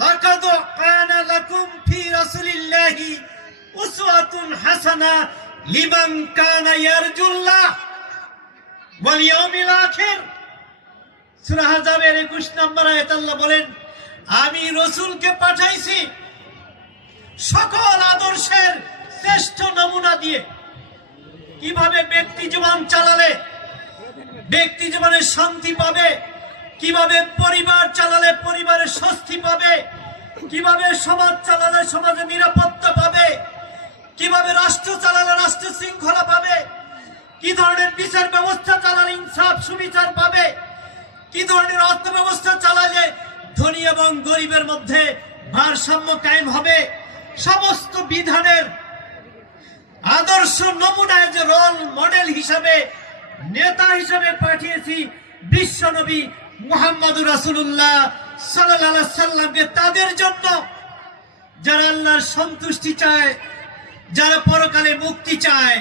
লাকাদ কানা লাকুম ফি রাসূলিল্লাহি উসওয়াতুন হাসানা লিমান কানা ইয়ারজুল্লাহ ওয়াল ইয়াউমিল আখির। সূরা আহজাবের 21 নম্বর আয়াত আল্লাহ বলেন, আমি রাসূলকে পাঠাইছি সকল আদর্শের শ্রেষ্ঠ নমুনা দিয়ে। কিভাবে ব্যক্তি জীবন চালালে ব্যক্তি জীবনে শান্তি পাবে, কিভাবে পরিবার চালালে পরিবারে স্বস্তি পাবে, কিভাবে সমাজ চালালে সমাজে নিরাপত্তা পাবে, কিভাবে রাষ্ট্র চালালে রাষ্ট্র শৃঙ্খলা পাবে, কি ধরনের বিচার ব্যবস্থা চালালে ইনসাফ সুবিচার পাবে, কি ধরনের অর্থ ব্যবস্থা চালালে ধনী এবং গরিবের মধ্যে ভারসাম্য কায়েম হবে, সমস্ত বিধানের আদর্শ নমুনায় যে রোল মডেল হিসাবে নেতা হিসাবে পাঠিয়েছি বিশ্বনবী মুহাম্মদুর রাসূলুল্লাহ সাল্লাল্লাহু আলাইহি সাল্লামকে, তাদের জন্য যারা আল্লাহর সন্তুষ্টি চায়, যারা পরকালে মুক্তি চায়,